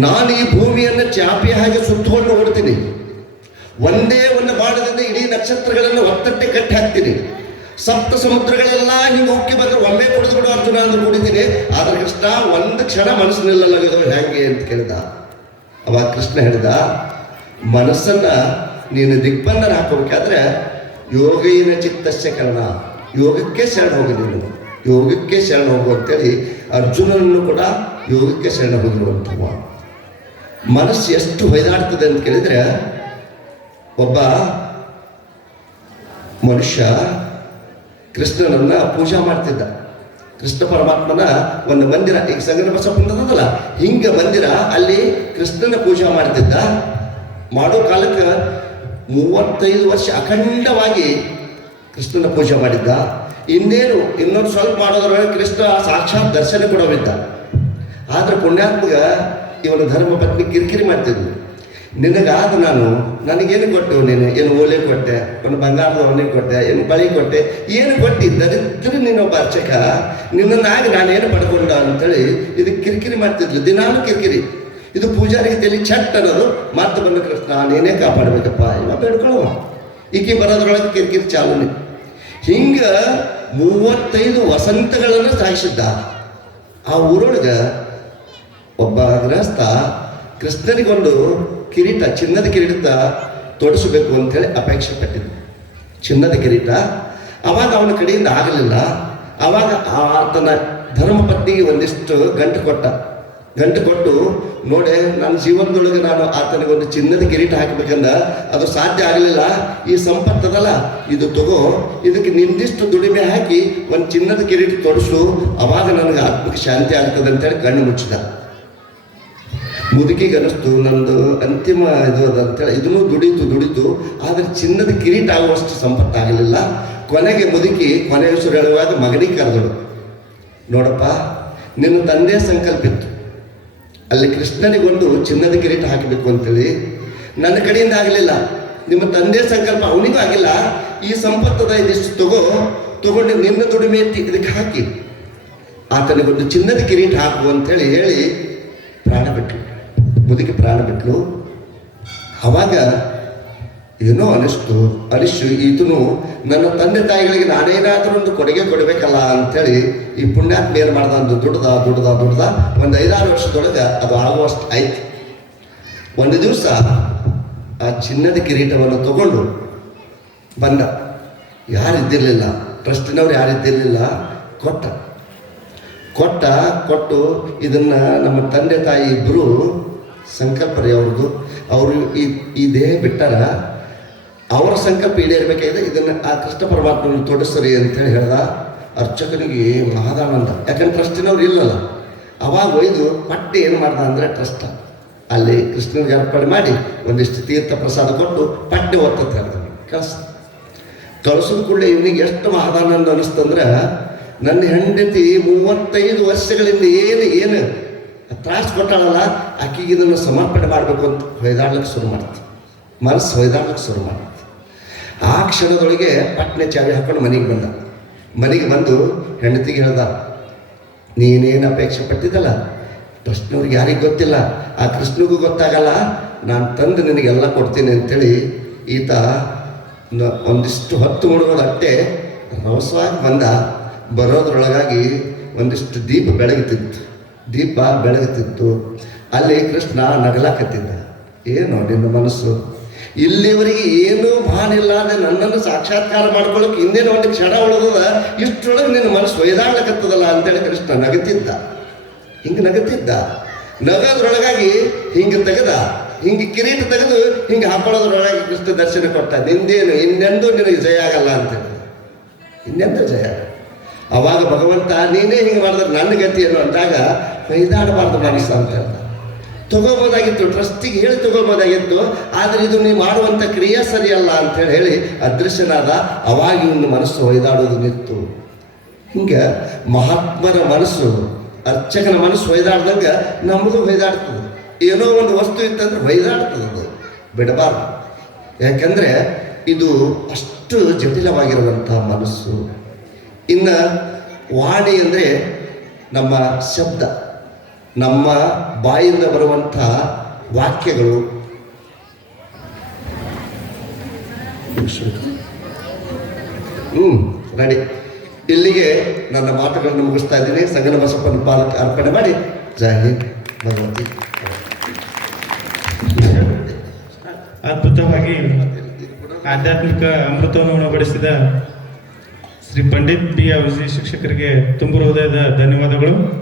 ನಾನು ಈ ಭೂಮಿಯನ್ನು ಚಾಪಿ ಹಾಗೆ ಸುತ್ತಕೊಂಡು ಓಡ್ತೀನಿ. ಒಂದೇ ಒಂದು ಬಾಣದಿಂದ ಇಡೀ ನಕ್ಷತ್ರಗಳನ್ನು ಒತ್ತಟ್ಟೆ ಕಟ್ಟಿ ಹಾಕ್ತೀನಿ. ಸಪ್ತ ಸಮುದ್ರಗಳೆಲ್ಲ ಹಿಂಗೆ ಉಕ್ಕಿ ಬಂದ್ರೆ ಒಮ್ಮೆ ಕುಡಿದು ಅರ್ಜುನ ಅಂದ್ರೆ ಕುಡಿತೀನಿ ಆದ್ರೆ ಕೃಷ್ಣ ಒಂದು ಕ್ಷಣ ಮನಸ್ಸು ನಿಲ್ಲಲಾಗದು ಹೆಂಗೆ ಅಂತ ಕೇಳಿದ. ಅವಾಗ ಕೃಷ್ಣ ಹೇಳಿದ, ಮನಸ್ಸನ್ನ ನೀನು ದಿಗ್ಬಂಧನ ಹಾಕೋಬೇಕಾದ್ರೆ ಯೋಗಿನ ಚಿತ್ತಸ್ಯ ಕರ್ಣ ಯೋಗಕ್ಕೆ ಶರಣ ಹೋಗಿ ನೀನು. ಯೋಗಕ್ಕೆ ಶರಣ ಹೋಗು ಅಂತೇಳಿ ಅರ್ಜುನನನ್ನು ಕೂಡ ಯೋಗಕ್ಕೆ ಶರಣ ಹೋಗಿರುವಂಥವ ಮನಸ್ಸು ಎಷ್ಟು ಹೊಯ್ದಾಡ್ತದೆ ಅಂತ ಕೇಳಿದ್ರೆ, ಒಬ್ಬ ಮನುಷ್ಯ ಕೃಷ್ಣನನ್ನ ಪೂಜಾ ಮಾಡ್ತಿದ್ದ. ಕೃಷ್ಣ ಪರಮಾತ್ಮನ ಒಂದು ಮಂದಿರ, ಈಗ ಸಂಗನ ಬಸಪ್ಪಂತದಲ್ಲ ಹಿಂಗ ಮಂದಿರ, ಅಲ್ಲಿ ಕೃಷ್ಣನ ಪೂಜೆ ಮಾಡ್ತಿದ್ದ. ಮಾಡೋ ಕಾಲಕ್ಕೆ ಮೂವತ್ತೈದು ವರ್ಷ ಅಖಂಡವಾಗಿ ಕೃಷ್ಣನ ಪೂಜೆ ಮಾಡಿದ್ದ. ಇನ್ನೇನು, ಇನ್ನೊಂದು ಸ್ವಲ್ಪ ಮಾಡೋದ್ರೊಳಗೆ ಕೃಷ್ಣ ಸಾಕ್ಷಾತ್ ದರ್ಶನ ಕೊಡೋವಿದ್ದ ಆದ್ರೆ ಪುಣ್ಯಾತ್ಮಗ ಇವನು ಧರ್ಮ ಪತ್ನಿ ಕಿರಿಕಿರಿ ಮಾಡ್ತಿದ್ಲು. ನಿನಗಾದ ನಾನು, ನನಗೇನು ಕೊಟ್ಟು, ನೀನು ಏನು ಓಲೆ ಕೊಟ್ಟೆ, ಒಂದು ಬಂಗಾರದ ಒಲೆ ಕೊಟ್ಟೆ, ಏನು ಬಳಿ ಕೊಟ್ಟೆ, ಏನು ಕೊಟ್ಟಿ, ದರಿದ್ರ ನೀನೊಬ್ಬ ಅರ್ಚಕ ನಿನ್ನನ್ನಾಗಿ ನಾನೇನು ಪಡ್ಕೊಂಡ ಅಂತೇಳಿ ಇದು ಕಿರಿಕಿರಿ ಮಾಡ್ತಿದ್ಲು. ದಿನಾನು ಕಿರಿಕಿರಿ. ಇದು ಪೂಜಾರಿಗೆ ತಲೆ ಚಟ್ ಅನ್ನೋದು ಮಾತು ಬಂದ ಕೃಷ್ಣ ನೀನೇ ಕಾಪಾಡ್ಬೇಕಪ್ಪ, ಇವ ಬೇಡ್ಕೊಳ್ಳುವ ಈಕೆ ಬರೋದ್ರೊಳಗೆ ಕಿರಿಕಿರಿ ಚಾಲನೆ. ಹಿಂಗೆ ಮೂವತ್ತೈದು ವಸಂತಗಳನ್ನು ಸಾಯಿಸಿದ್ದ. ಆ ಊರೊಳಗೆ ಒಬ್ಬ ಗೃಹಸ್ಥ ಕೃಷ್ಣನಿಗೊಂದು ಕಿರೀಟ, ಚಿನ್ನದ ಕಿರೀಟ ತೊಡಿಸಬೇಕು ಅಂತೇಳಿ ಅಪೇಕ್ಷೆ ಪಟ್ಟಿದ್ದ. ಚಿನ್ನದ ಕಿರೀಟ. ಅವಾಗ ಅವನ ಕಡೆಯಿಂದ ಆಗಲಿಲ್ಲ. ಅವಾಗ ಆತನ ಧರ್ಮಪತ್ನಿಗೆ ಒಂದಿಷ್ಟು ಗಂಟು ಕೊಟ್ಟ. ಗಂಟು ಕೊಟ್ಟು, ನೋಡಿ, ನನ್ನ ಜೀವನದೊಳಗೆ ನಾನು ಆತನಿಗೆ ಒಂದು ಚಿನ್ನದ ಕಿರೀಟ ಹಾಕಬೇಕಂದ, ಅದು ಸಾಧ್ಯ ಆಗಲಿಲ್ಲ. ಈ ಸಂಪತ್ತದಲ್ಲ ಇದು ತಗೋ. ಇದಕ್ಕೆ ನಿಂದಿಷ್ಟು ದುಡಿಮೆ ಹಾಕಿ, ಒಂದು ಚಿನ್ನದ ಕಿರೀಟ ತೊಡಿಸು. ಅವಾಗ ನನಗೆ ಆತ್ಮಕ್ಕೆ ಶಾಂತಿ ಆಗ್ತದೆ ಅಂತೇಳಿ ಕಣ್ಣು ಮುಚ್ಚಿದ. ಮುದುಕಿಗೆ ಅನಿಸ್ತು ನಂದು ಅಂತಿಮ ಇದು ಅದ ಅಂತೇಳಿ ಇದನ್ನು ದುಡಿತು ದುಡಿತು, ಆದರೆ ಚಿನ್ನದ ಕಿರೀಟ ಆಗುವಷ್ಟು ಸಂಪತ್ತಾಗಲಿಲ್ಲ. ಕೊನೆಗೆ ಮುದುಕಿ ಕೊನೆ ಹೆಸರು ಹೇಳುವಾಗ ಮಗನಿಗೆ ಕರೆದಳು, ನೋಡಪ್ಪ, ನಿನ್ನ ತಂದೆ ಸಂಕಲ್ಪ ಇತ್ತು. ಅಲ್ಲಿ ಕೃಷ್ಣನಿಗೊಂದು ಚಿನ್ನದ ಕಿರೀಟ ಹಾಕಬೇಕು ಅಂತೇಳಿ. ನನ್ನ ಕಡೆಯಿಂದ ಆಗಲಿಲ್ಲ. ನಿಮ್ಮ ತಂದೆ ಸಂಕಲ್ಪ ಅವನಿಗೂ ಆಗಿಲ್ಲ. ಈ ಸಂಪತ್ತದ ಇದಿಷ್ಟು ತಗೋ, ತಗೊಂಡು ನಿನ್ನ ದುಡಿಮೆ ಇದಕ್ಕೆ ಹಾಕಿ. ಆತನಿಗೊಂದು ಚಿನ್ನದ ಕಿರೀಟ ಹಾಕು ಅಂತೇಳಿ ಹೇಳಿ ಪ್ರಾಣ ಬಿಟ್ಲು ಮುದುಕಿ ಪ್ರಾಣ ಬಿಟ್ಲು. ಅವಾಗ ಏನೋ ಅನಿಸ್ತು ಅನಿಸ್ತು, ಈತನು ನನ್ನ ತಂದೆ ತಾಯಿಗಳಿಗೆ ನಾನೇನಾದರೂ ಒಂದು ಕೊಡುಗೆ ಕೊಡಬೇಕಲ್ಲ ಅಂಥೇಳಿ ಈ ಪುಣ್ಯಾತ್ಮ ಏನು ಮಾಡ್ದ? ಅಂದು ದುಡ್ದ ದುಡ್ದ ದುಡ್ದ. ಒಂದು ಐದಾರು ವರ್ಷದೊಳಗೆ ಅದು ಆಗುವಷ್ಟು ಆಯ್ತು. ಒಂದು ದಿವಸ ಆ ಚಿನ್ನದ ಕಿರೀಟವನ್ನು ತಗೊಂಡು ಬಂದ. ಯಾರಿದ್ದಿರಲಿಲ್ಲ. ಟ್ರಸ್ಟಿನವ್ರು ಯಾರಿದ್ದಿರಲಿಲ್ಲ. ಕೊಟ್ಟ. ಕೊಟ್ಟ, ಕೊಟ್ಟು ಇದನ್ನು ನಮ್ಮ ತಂದೆ ತಾಯಿ ಇಬ್ಬರು ಸಂಕಲ್ಪ ರೀ ಅವ್ರದ್ದು. ಅವರು ಈ ಈ ದೇಹ ಬಿಟ್ಟಾರ ಅವರ ಸಂಕಲ್ಪ ಈಡೇರಬೇಕಾಗಿದೆ. ಇದನ್ನು ಆ ಕೃಷ್ಣ ಪರಮಾತ್ಮನ ತೊಡಸ್ರಿ ಅಂತೇಳಿ ಹೇಳ್ದ ಅರ್ಚಕನಿಗೆ ಮಹಾದಾನಂದ. ಯಾಕಂದ್ರೆ ಟ್ರಸ್ಟಿನವ್ರು ಇಲ್ಲಲ್ಲ. ಅವಾಗ ಒಯ್ದು ಪಟ್ಟಿ ಏನು ಮಾಡ್ದ ಅಂದರೆ ಟ್ರಸ್ಟ್ ಅಲ್ಲಿ ಕೃಷ್ಣನಿಗೆ ಅರ್ಪಣೆ ಮಾಡಿ ಒಂದಿಷ್ಟು ತೀರ್ಥ ಪ್ರಸಾದ ಕೊಟ್ಟು ಪಟ್ಟೆ ಒತ್ತತ್ತೆ ಹೇಳಿದ್ರು ಕಳಿಸ್ ಕಳಿಸಿದ ಕೂಡಲೇ ಇವನಿಗೆ ಎಷ್ಟು ಮಹಾದಾನಂದ ಅನಿಸ್ತಂದ್ರೆ, ನನ್ನ ಹೆಂಡತಿ ಮೂವತ್ತೈದು ವರ್ಷಗಳಿಂದ ಏನು ಏನು ತ್ರಾಸು ಕೊಟ್ಟಾಳಲ್ಲ, ಆಕೆಗೆ ಇದನ್ನು ಸಮರ್ಪಣೆ ಮಾಡಬೇಕು ಅಂತ ಹೊಯ್ದಾಡ್ಲಿಕ್ಕೆ ಶುರು ಮಾಡ್ತು. ಮನಸ್ಸು ಹೊಯ್ದಾಡ್ಲಿಕ್ಕೆ ಶುರು ಮಾಡ್ತು. ಆ ಕ್ಷಣದೊಳಗೆ ಪಟ್ನೆ ಚಾವಿ ಹಾಕೊಂಡು ಮನೆಗೆ ಬಂದ. ಮನೆಗೆ ಬಂದು ಹೆಂಡತಿಗೆ ಹೇಳ್ದ, ನೀನೇನು ಅಪೇಕ್ಷೆ ಪಟ್ಟಿದ್ದಲ್ಲ? ಕೃಷ್ಣವ್ರಿಗೆ ಯಾರಿಗೆ ಗೊತ್ತಿಲ್ಲ. ಆ ಕೃಷ್ಣಗೂ ಗೊತ್ತಾಗಲ್ಲ. ನಾನು ತಂದು ನಿನಗೆಲ್ಲ ಕೊಡ್ತೀನಿ ಅಂತೇಳಿ ಈತ ಒಂದಿಷ್ಟು ಹೊತ್ತು ಅಟ್ಟೆ ರವಸವಾಗಿ ಬಂದ. ಬರೋದ್ರೊಳಗಾಗಿ ಒಂದಿಷ್ಟು ದೀಪ ಬೆಳಗುತ್ತಿತ್ತು ದೀಪ ಬೆಳಗುತ್ತಿತ್ತು. ಅಲ್ಲಿ ಕೃಷ್ಣ ನಗಲಾಕತ್ತಿದ್ದ. ಏನು ನಿನ್ನ ಮನಸ್ಸು? ಇಲ್ಲಿವರೆಗೆ ಏನೂ ಭಾನಿಲ್ಲದೆ ನನ್ನನ್ನು ಸಾಕ್ಷಾತ್ಕಾರ ಮಾಡ್ಕೊಳ್ಳೋಕೆ ಇನ್ನೇನು ಒಂದು ಕ್ಷಣ ಉಳಿದದ. ಇಷ್ಟರೊಳಗೆ ನಿನ್ನ ಮನಸ್ಸು ಒಯ್ದಾಡ್ಲಕತ್ತದಲ್ಲ ಅಂತೇಳಿ ಕೃಷ್ಣ ನಗುತ್ತಿದ್ದ. ಹಿಂಗೆ ನಗುತ್ತಿದ್ದ. ನಗದ್ರೊಳಗಾಗಿ ಹಿಂಗೆ ತೆಗೆದ. ಹಿಂಗೆ ಕಿರೀಟ ತೆಗೆದು ಹಿಂಗೆ ಹಾಕೊಳ್ಳೋದ್ರೊಳಗೆ ಕೃಷ್ಣ ದರ್ಶನ ಕೊಟ್ಟ. ನಿಂದೇನು, ಇನ್ನೆಂದೂ ನಿನಗೆ ಜಯ ಆಗಲ್ಲ ಅಂತ ಇನ್ನೆಂದೂ ಜಯ ಆವಾಗ ಭಗವಂತ, ನೀನೇ ಹಿಂಗೆ ಮಾಡಿದ್ರೆ ನನ್ನ ಗತಿ ಏನು ಅಂದಾಗ ಕೈದಾಡಬಾರ್ದು ಮನಸ್ಸು ಅಂತ ಹೇಳ್ತಾರೆ. ತಗೋಬೋದಾಗಿತ್ತು, ಟ್ರಸ್ಟಿಗೆ ಹೇಳಿ ತಗೋಬೋದಾಗಿತ್ತು, ಆದರೆ ಇದು ನೀವು ಮಾಡುವಂಥ ಕ್ರಿಯೆ ಸರಿಯಲ್ಲ ಅಂತೇಳಿ ಹೇಳಿ ಅದೃಶ್ಯನಾದ ಅವಾಗಿ ಒಂದು ಮನಸ್ಸು ಒಯ್ದಾಡೋದು ನಿಂತು. ಹಿಂಗೆ ಮಹಾತ್ಮರ ಮನಸ್ಸು, ಅರ್ಚಕನ ಮನಸ್ಸು ಒಯ್ದಾಡ್ದಂಗೆ ನಮ್ಮದು ಒಯ್ದಾಡ್ತದೆ. ಏನೋ ಒಂದು ವಸ್ತು ಇತ್ತಂದ್ರೆ ಒಯ್ದಾಡ್ತದೆ ಬಿಡಬಾರ್ದು. ಯಾಕಂದರೆ ಇದು ಅಷ್ಟು ಜಟಿಲವಾಗಿರುವಂಥ ಮನಸ್ಸು. ಇನ್ನು ವಾಣಿ ಅಂದರೆ ನಮ್ಮ ಶಬ್ದ. ನಮ್ಮ ಬಾಯಿಂದ ಬರುವಂತಹ ವಾಕ್ಯಗಳು. ಹ್ಞೂ ರೆಡಿ ಇಲ್ಲಿಗೆ ನನ್ನ ಮಾತುಗಳನ್ನು ಮುಗಿಸ್ತಾ ಇದ್ದೀನಿ. ಸಂಗನ ಬಸಪ್ಪನ ಪಾಲಕ ಅರ್ಪಣೆ ಮಾಡಿ. ಜಾಹಿ ಭಗವತಿ. ಅದ್ಭುತವಾಗಿ ಆಧ್ಯಾತ್ಮಿಕ ಅಮೃತವನ್ನು ಉಣಬಡಿಸಿದ ಶ್ರೀ ಪಂಡಿತ್ ಬಿ ಅವಜಿ ಶಿಕ್ಷಕರಿಗೆ ತುಂಬ ಹೃದಯದ ಧನ್ಯವಾದಗಳು.